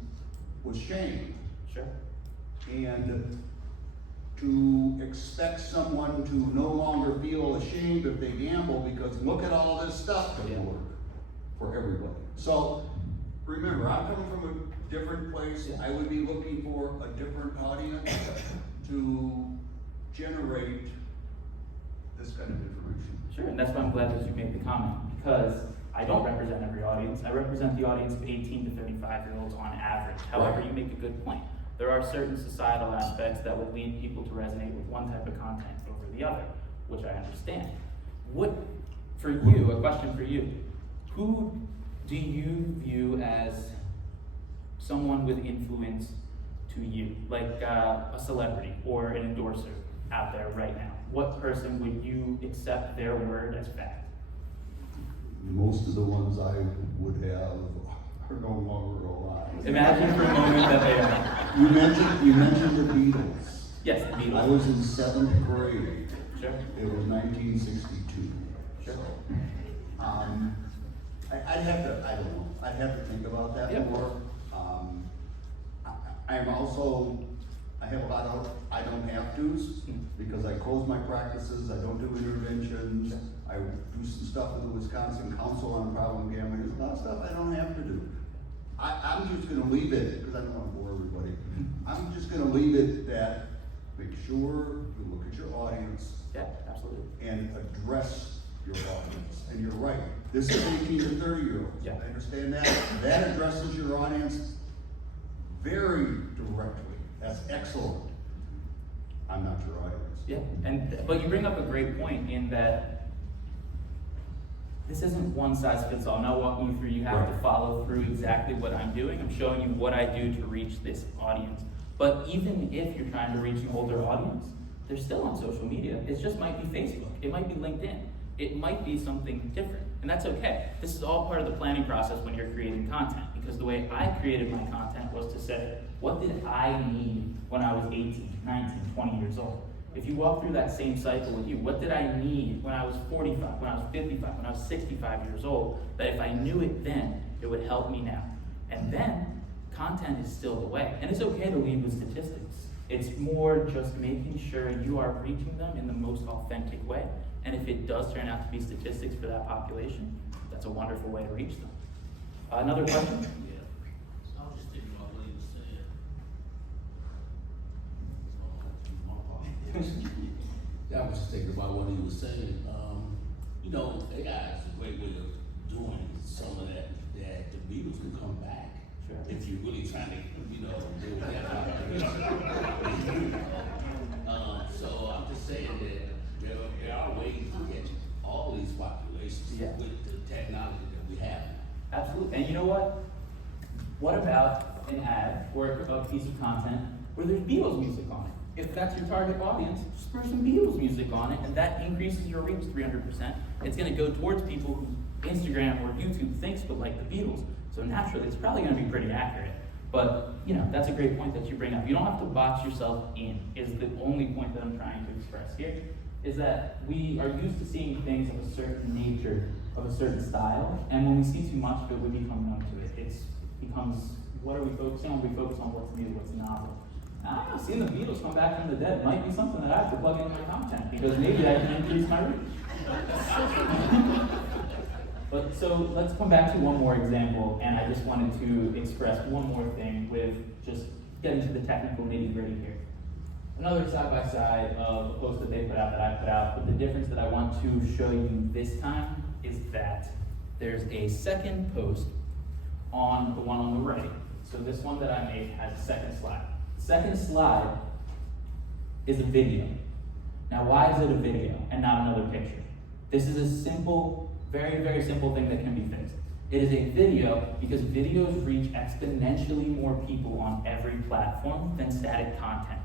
was shame. Sure. And to expect someone to no longer feel ashamed if they gamble because look at all this stuff that work for everybody. So remember, I'm coming from a different place. I would be looking for a different audience to generate this kind of information. Sure, and that's why I'm glad that you made the comment, because I don't represent every audience. I represent the audience of 18 to 35-year-olds on average. However, you make a good point. There are certain societal aspects that would lead people to resonate with one type of content over the other, which I understand. What, for you, a question for you, who do you view as someone with influence to you, like a celebrity or an endorser out there right now? What person would you accept their word as fact? Most of the ones I would have are no longer alive. Imagine for a moment that they are. You mentioned the Beatles. Yes, the I Beatles. was in 7th grade. Sure. It was 1962. Sure. I'd have to, I don't know, I'd have to think about that Yeah. more. I'm also, I have a lot of I don't have to's because I close my practices, I don't do interventions, I do some stuff with the Wisconsin Council on problem gambling, there's a lot of stuff I don't have to do. I'm just gonna leave it, because I don't wanna bore everybody, I'm just gonna leave it that make sure you look at your audience Yeah, absolutely. and address your audience. And you're right, this is 18 to 30-year-olds. Yeah. I understand that. That addresses your audience very directly. That's excellent. I'm not your audience. Yeah, but you bring up a great point in that this isn't one size fits all. I'm not walking you through, you have to follow through exactly what I'm doing. I'm showing you what I do to reach this audience. But even if you're trying to reach an older audience, they're still on social media. It just might be Facebook. It might be LinkedIn. It might be something different. And that's okay. This is all part of the planning process when you're creating content, because the way I created my content was to say, what did I need when I was 18, 19, 20 years old? If you walk through that same cycle with you, what did I need when I was 45, when I was 55, when I was 65 years old, that if I knew it then, it would help me now? And then, content is still the way. And it's okay to lead with statistics. It's more just making sure you are reaching them in the most authentic way. And if it does turn out to be statistics for that population, that's a wonderful way to reach them. Another question? Yeah. So I was just thinking about what he was saying. I was just thinking about what he was saying. You know, AI is a great way of doing some of that the Beatles can come back. Sure. If you're really trying to, you know, do that. So I'm just saying that there are ways to get all these populations with the technology that we have. Absolutely. And you know what? What about an ad or a piece of content where there's Beatles music on it? If that's your target audience, just throw some Beatles music on it, and that increases your reach 300%. It's going to go towards people who Instagram or YouTube thinks would like the Beatles. So naturally, it's probably going to be pretty accurate. But, you know, that's a great point that you bring up. You don't have to box yourself in, is the only point that I'm trying to express here, is that we are used to seeing things of a certain nature, of a certain style, and when we see too much of it, we become numb to it. It becomes, what are we focusing on? We focus on what's new, what's novel. I don't know, seeing the Beatles come back from the dead might be something that I have to plug into my content, because maybe I can increase my reach. But so let's come back to one more example, and I just wanted to express one more thing with just getting to the technical nitty-gritty here. Another side-by-side of a post that they put out that I put out, but the difference that I want to show you this time is that there's a second post on the one on the right. So this one that I made has a second slide. Second slide is a video. Now, why is it a video and not another picture? This is a simple, very, very simple thing that can be fixed. It is a video because videos reach exponentially more people on every platform than static content.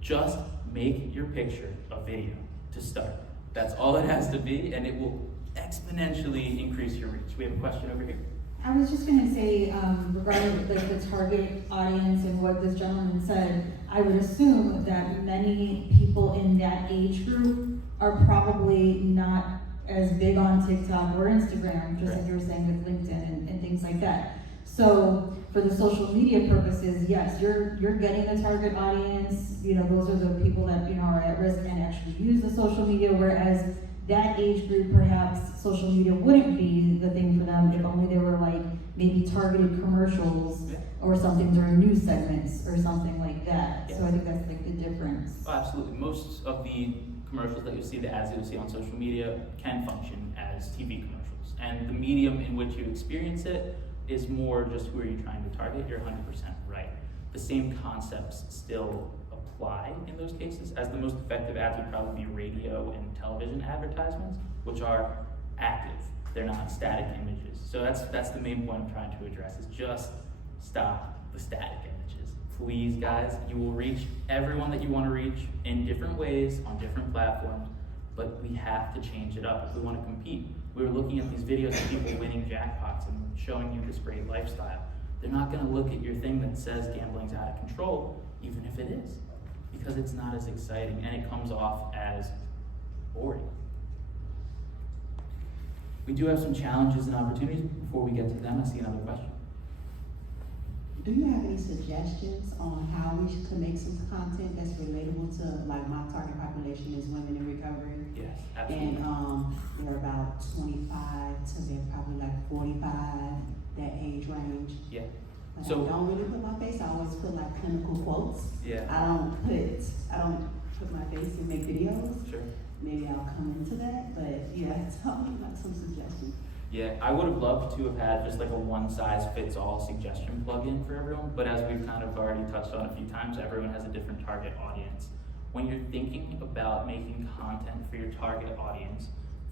Just make your picture a video to start. That's all it has to be, and it will exponentially increase your reach. We have a question over here. I was just going to say, regarding the target audience and what this gentleman said, I would assume that many people in that age group are probably not as big on TikTok or Instagram, just like you were saying with LinkedIn and things like that. So for the social media purposes, yes, you're getting the target audience. You know, those are the people that, you know, are at risk and actually use the social media, whereas that age group, perhaps social media wouldn't be the thing for them if only they were like maybe targeted commercials or something during news segments or something like that. So I think that's like the difference. Oh, absolutely. Most of the commercials that you'll see, the ads that you'll see on social media can function as TV commercials. And the medium in which you experience it is more just who are you trying to target. You're 100% right. The same concepts still apply in those cases, as the most effective ads would probably be radio and television advertisements, which are active. They're not static images. So that's the main point I'm trying to address, is just stop the static images. Please, guys, you will reach everyone that you want to reach in different ways on different platforms, but we have to change it up if we want to compete. We were looking at these videos of people winning jackpots and showing you this great lifestyle. They're not going to look at your thing that says gambling's out of control, even if it is, because it's not as exciting and it comes off as boring. We do have some challenges and opportunities. Before we get to them, I see another question. Do you have any suggestions on how we could make some content that's relatable to, like, my target population is women in recovery? Yes, absolutely. And they're about 25 to they're probably like 45, that age range. Yeah. But So I don't really put my face. I always put like clinical quotes. Yeah. I don't put my face and make videos. Sure. Maybe I'll come into that, but yeah, tell me like some suggestions. Yeah, I would have loved to have had just like a one-size-fits-all suggestion plugin for everyone, but as we've kind of already touched on a few times, everyone has a different target audience. When you're thinking about making content for your target audience,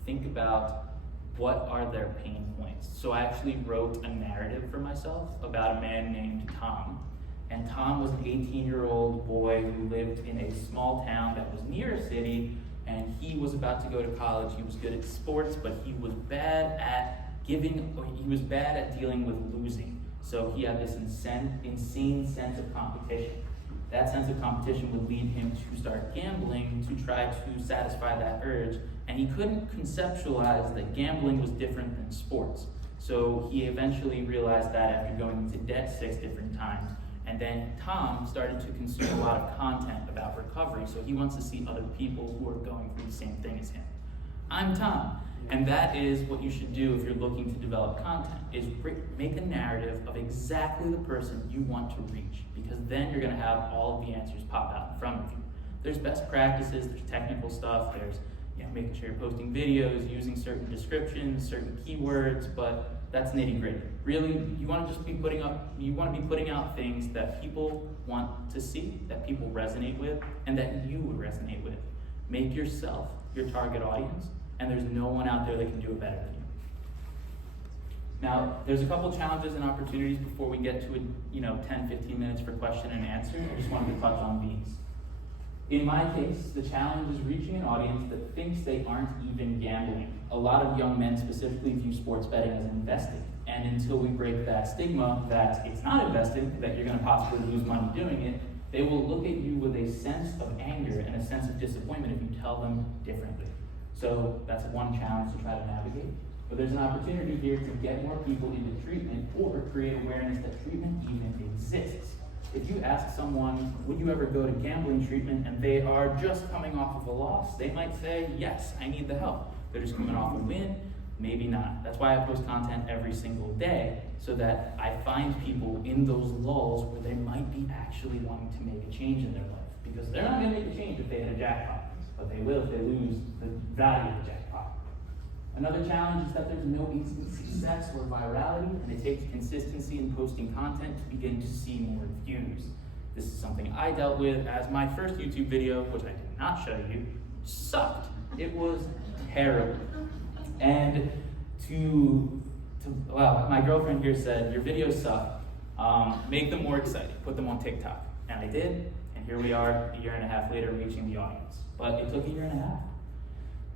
think about what are their pain points. So I actually wrote a narrative for myself about a man named Tom. And Tom was an 18-year-old boy who lived in a small town that was near a city, and he was about to go to college. He was good at sports, but he was bad at dealing with losing. So he had this insane sense of competition. That sense of competition would lead him to start gambling to try to satisfy that urge, and he couldn't conceptualize that gambling was different than sports. So he eventually realized that after going into debt 6 different times. And then Tom started to consume a lot of content about recovery, so he wants to see other people who are going through the same thing as him. I'm Tom, and that is what you should do if you're looking to develop content, is make a narrative of exactly the person you want to reach, because then you're gonna have all of the answers pop out in front of you. There's best practices, there's technical stuff, there's making sure you're posting videos, using certain descriptions, certain keywords, but that's nitty gritty. Really, you want to just be putting out things that people want to see, that people resonate with, and that you would resonate with. Make yourself your target audience, and there's no one out there that can do it better than you. Now, there's a couple challenges and opportunities before we get to 10, 15 minutes for question and answer. I just wanted to touch on these. In my case, the challenge is reaching an audience that thinks they aren't even gambling. A lot of young men specifically view sports betting as investing. And until we break that stigma that it's not investing, that you're going to possibly lose money doing it, they will look at you with a sense of anger and a sense of disappointment if you tell them differently. So that's one challenge to try to navigate. But there's an opportunity here to get more people into treatment or create awareness that treatment even exists. If you ask someone, would you ever go to gambling treatment, and they are just coming off of a loss, they might say, yes, I need the help. They're just coming off a win, maybe not. That's why I post content every single day, so that I find people in those lulls where they might be actually wanting to make a change in their life. Because they're not gonna make a change if they hit a jackpot, but they will if they lose the value of the jackpot. Another challenge is that there's no instant success or virality, and it takes consistency in posting content to begin to see more views. This is something I dealt with as my first YouTube video, which I did not show you, sucked. It was terrible. And well, my girlfriend here said, your videos suck, make them more exciting, put them on TikTok. And I did, and here we are a year and a half later reaching the audience. But it took a year and a half.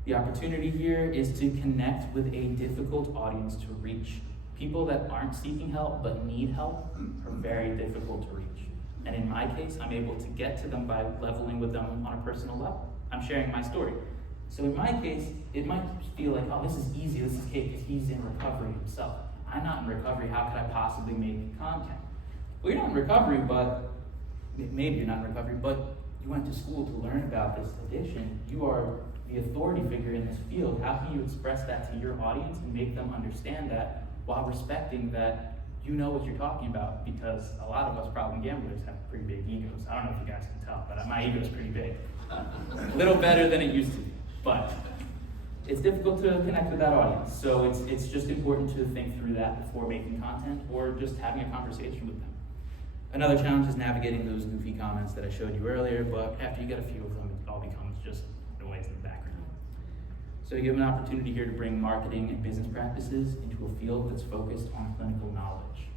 The opportunity here is to connect with a difficult audience to reach. People that aren't seeking help but need help are very difficult to reach. And in my case, I'm able to get to them by leveling with them on a personal level. I'm sharing my story. So in my case, it might feel like, oh, this is easy, this is Kate, because he's in recovery himself. I'm not in recovery, how could I possibly make content? Well, you're not in recovery, but maybe you're not in recovery, but you went to school to learn about this addiction. You are the authority figure in this field. How can you express that to your audience and make them understand that while respecting that you know what you're talking about? Because a lot of us problem gamblers have pretty big egos. I don't know if you guys can tell, but my ego is pretty big. A little better than it used to be, but it's difficult to connect with that audience. So it's just important to think through that before making content or just having a conversation with them. Another challenge is navigating those goofy comments that I showed you earlier, but after you get a few of them, it all becomes just noise in the background. So you have an opportunity here to bring marketing and business practices into a field that's focused on clinical knowledge.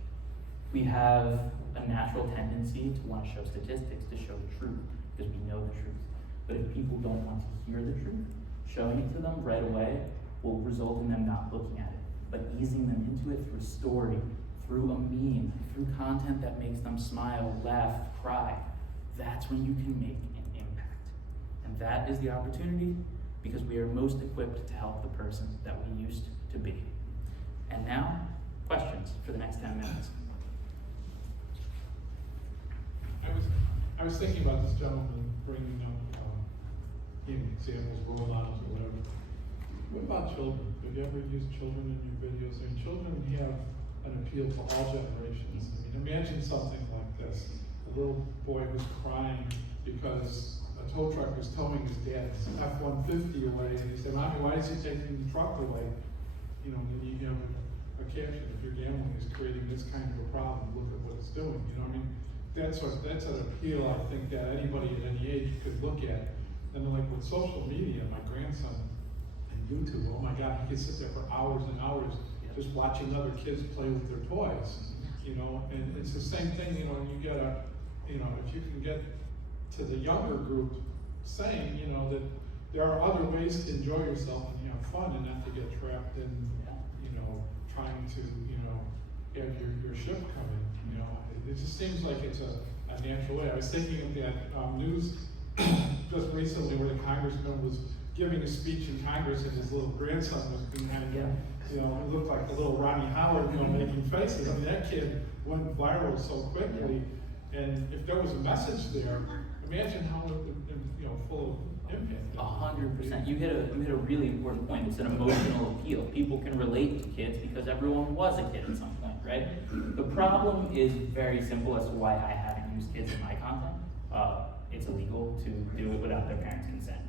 We have a natural tendency to want to show statistics, to show the truth, because we know the truth. But if people don't want to hear the truth, showing it to them right away will result in them not looking at it, but easing them into it through a story, through a meme, through content that makes them smile, laugh, cry. That's when you can make an impact. And that is the opportunity, because we are most equipped to help the person that we used to be. And now, questions for the next 10 minutes. I was thinking about this gentleman bringing up examples, role models, or whatever. What about children? Have you ever used children in your videos? I mean, children have an appeal to all generations. I mean, imagine something like this. A little boy who's crying because a tow truck is towing his dad's F-150 away, and he said, "Mommy, why is he taking the truck away?" You know, and you have a caption, if your gambling is creating this kind of a problem, look at what it's doing. You know what I mean? That's an appeal, I think, that anybody at any age could look at. And then, like with social media, my grandson and YouTube, oh my God, he can sit there for hours and hours just watching other kids play with their toys. You know, and it's the same thing, you know, if you can get to the younger group saying, you know, that there are other ways to enjoy yourself and have fun and not to get trapped in, you know, trying to, you know, have your ship coming, you know, it just seems like it's a natural way. I was thinking of that news just recently where the congressman was giving a speech in Congress and his little grandson was behind him. You know, it looked like a little Ronnie Howard, you know, making faces. I mean, that kid went viral so quickly, and if there was a message there, imagine how it would, you know, full of impact. 100%. You hit a really important point. It's an emotional appeal. People can relate to kids because everyone was a kid at some point, right? The problem is very simple as to why I haven't used kids in my content. It's illegal to do it without their parents' consent.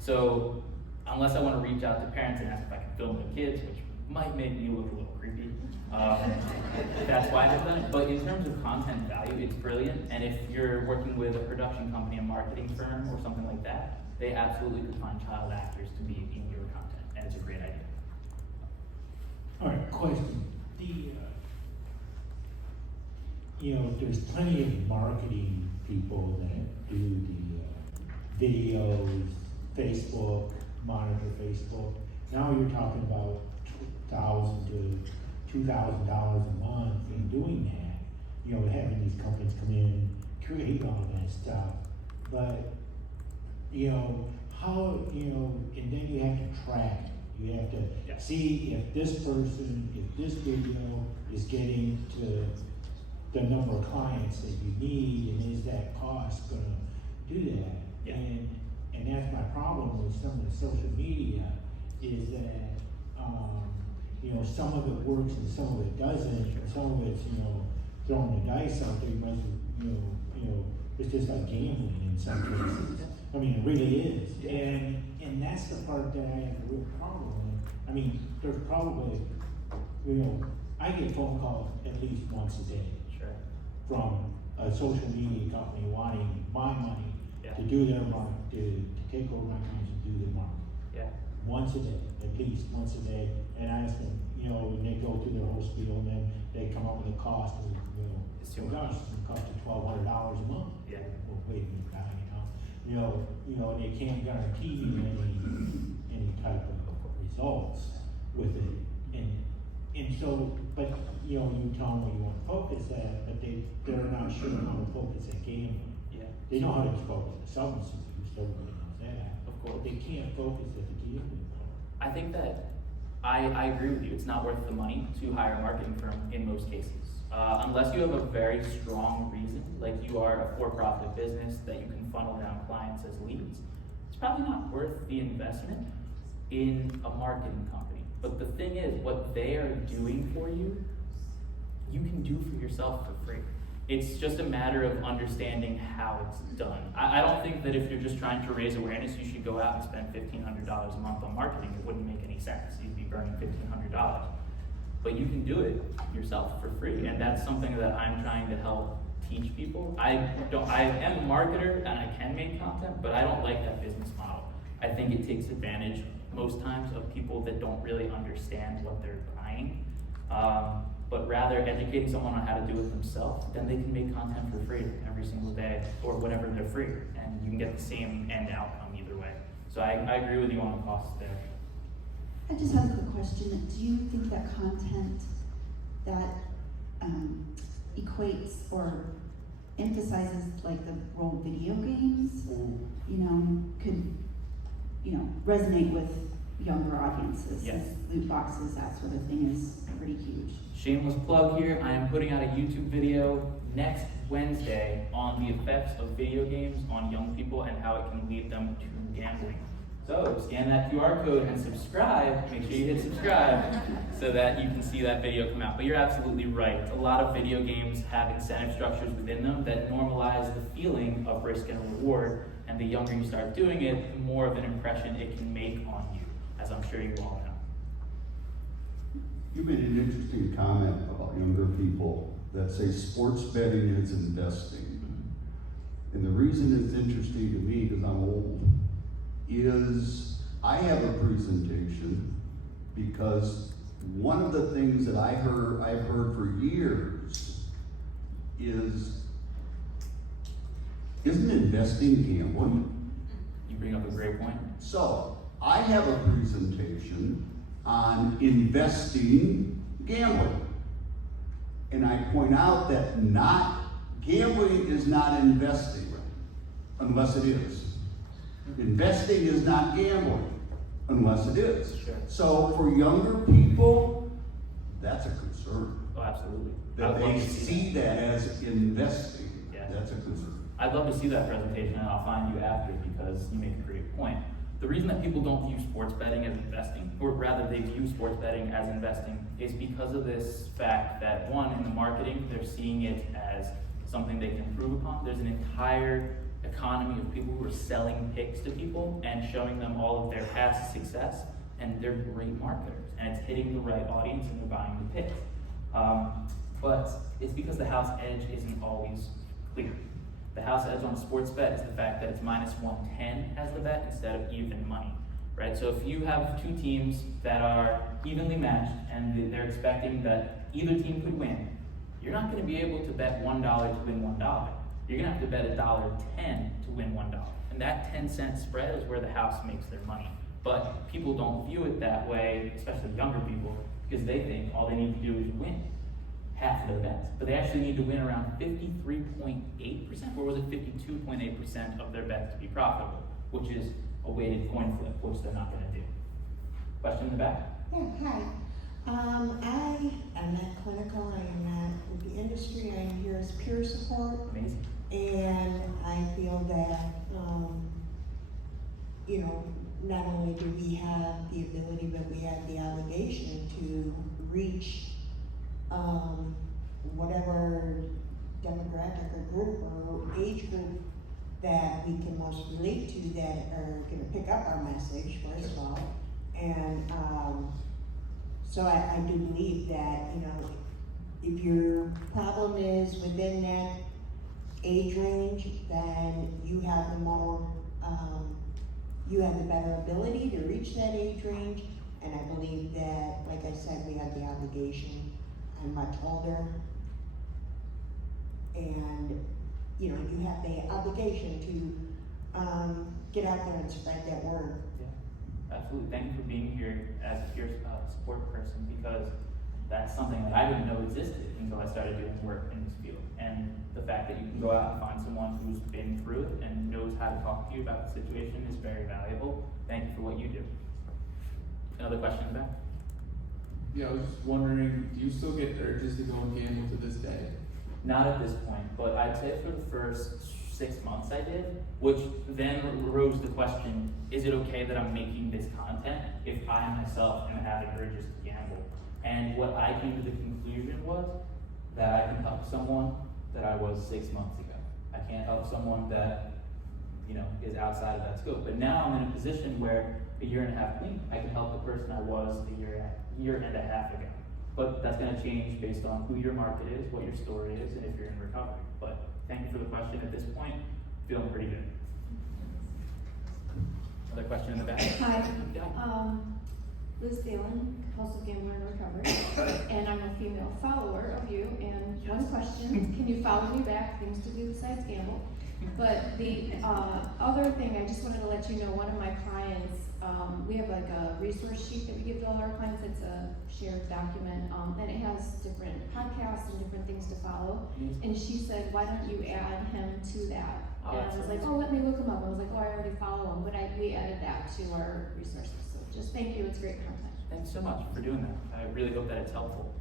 So unless I want to reach out to parents and ask if I can film their kids, which might make me look a little creepy, that's why I've done it. But in terms of content value, it's brilliant. And if you're working with a production company, a marketing firm, or something like that, they absolutely could find child actors to be in your content, and it's a great idea. All right, question. You know, there's plenty of marketing people that do the videos, Facebook, monitor Facebook. Now you're talking about $1,000 to $2,000 a month in doing that. You know, having these companies come in, create all that stuff. But, you know, how, you know, and then you have to track it. You have to see if this person, if this video is getting to the number of clients that you need, and is that cost gonna do that? Yeah. And that's my problem with some of the social media, is that, you know, some of it works and some of it doesn't, and some of it's, you know, throwing the dice out there, you might, you know, it's just like gambling in some cases. I mean, it really is. And that's the part that I have a real problem with. I mean, there's probably, you know, I get phone calls at least once a day. Sure. From a social media company wanting my money to do their market, to take over my clients and do their market. Yeah. Once a day, at least once a day. And I ask them, you know, and they go through their whole spiel, and then they come up with a cost of, you know, It's too oh gosh, much. it's gonna cost you $1,200 a month. Yeah. Well, wait a minute now, you know, they can't guarantee me any type of results with it. And so, but, you know, you tell them what you want to focus at, but they're not sure how to focus at gambling. Yeah. They know how to focus at substance abuse, everybody knows that. Of course. But they can't focus at the gambling part. I think that I agree with you. It's not worth the money to hire a marketing firm in most cases. Unless you have a very strong reason, like you are a for-profit business that you can funnel down clients as leads, it's probably not worth the investment in a marketing company. But the thing is, what they are doing for you, you can do for yourself for free. It's just a matter of understanding how it's done. I don't think that if you're just trying to raise awareness, you should go out and spend $1,500 a month on marketing. It wouldn't make any sense. You'd be burning $1,500. But you can do it yourself for free, and that's something that I'm trying to help teach people. I am a marketer and I can make content, but I don't like that business model. I think it takes advantage most times of people that don't really understand what they're buying. But rather educating someone on how to do it themselves, then they can make content for free every single day or whatever they're free, and you can get the same end outcome either way. So I agree with you on the costs there. I just have a quick question. Do you think that content that equates or emphasizes like the role video games, you know, could, you know, resonate with younger audiences? Yes. Loot boxes, that sort of thing is pretty huge. Shameless plug here, I am putting out a YouTube video next Wednesday on the effects of video games on young people and how it can lead them to gambling. So scan that QR code and subscribe. Make sure you hit subscribe so that you can see that video come out. But you're absolutely right. A lot of video games have incentive structures within them that normalize the feeling of risk and reward. And the younger you start doing it, the more of an impression it can make on you, as I'm sure you all know. You made an interesting comment about younger people that say sports betting is investing. And the reason it's interesting to me, because I'm old, is I have a presentation because one of the things that I've heard for years is, isn't investing gambling? You bring up a great point. So I have a presentation on investing gambling. And I point out that gambling is not investing, unless it is. Investing is not gambling, unless it is. Sure. So for younger people, that's a concern. Oh, absolutely. That they see that as investing. Yeah. That's a concern. I'd love to see that presentation, and I'll find you after because you make a great point. The reason that people don't view sports betting as investing, or rather they view sports betting as investing, is because of this fact that, one, in the marketing, they're seeing it as something they can improve upon. There's an entire economy of people who are selling picks to people and showing them all of their past success, and they're great marketers, and it's hitting the right audience and they're buying the picks. But it's because the house edge isn't always clear. The house edge on a sports bet is the fact that it's minus 110 as the bet instead of even money, right? So if you have two teams that are evenly matched and they're expecting that either team could win, you're not going to be able to bet $1 to win $1. You're going to have to bet $1.10 to win $1. And that 10-cent spread is where the house makes their money. But people don't view it that way, especially younger people, because they think all they need to do is win half of their bets. But they actually need to win around 53.8%, or was it 52.8% of their bets to be profitable, which is a weighted coin flip, which they're not going to do. Question in the back? Yeah, hi. I am not clinical, I am not with the industry, I am here as peer support. Amazing. And I feel that, you know, not only do we have the ability, but we have the obligation to reach whatever demographic or group or age group that we can most relate to that are going to pick up our message, first of all. And so I do believe that, you know, if your problem is within that age range, then you have the more, you have the better ability to reach that age range. And I believe that, like I said, we have the obligation. I'm much older, and you know, you have the obligation to get out there and spread that word. Yeah, absolutely. Thank you for being here as a peer support person, because that's something that I didn't know existed until I started doing work in this field. And the fact that you can go out and find someone who's been through it and knows how to talk to you about the situation is very valuable. Thank you for what you do. Another question in the back? Yeah, I was just wondering, do you still get urges to go and gamble to this day? Not at this point, but I'd say for the first 6 months I did, which then arose the question, is it okay that I'm making this content if I myself am having urges to gamble? And what I came to the conclusion was that I can help someone that I was 6 months ago. I can't help someone that, you know, is outside of that scope. But now I'm in a position where a year and a half later, I can help the person I was a year and a half ago. But that's going to change based on who your market is, what your story is, and if you're in recovery. But thank you for the question. At this point, feeling pretty good. Another question in the back? Hi. Liz Phelan, compulsive gambler in recovery, and I'm a female follower of you. And one question: can you follow me back? Things to do besides gamble. But the other thing, I just wanted to let you know, one of my clients, we have like a resource sheet that we give to all our clients. It's a shared document, and it has different podcasts and different things to follow. And she said, why don't you add him to that? And I was like, oh, let me look him up. I was like, oh, I already follow him, but we added that to our resources. So just thank you, it's great content. Thanks so much for doing that. I really hope that it's helpful.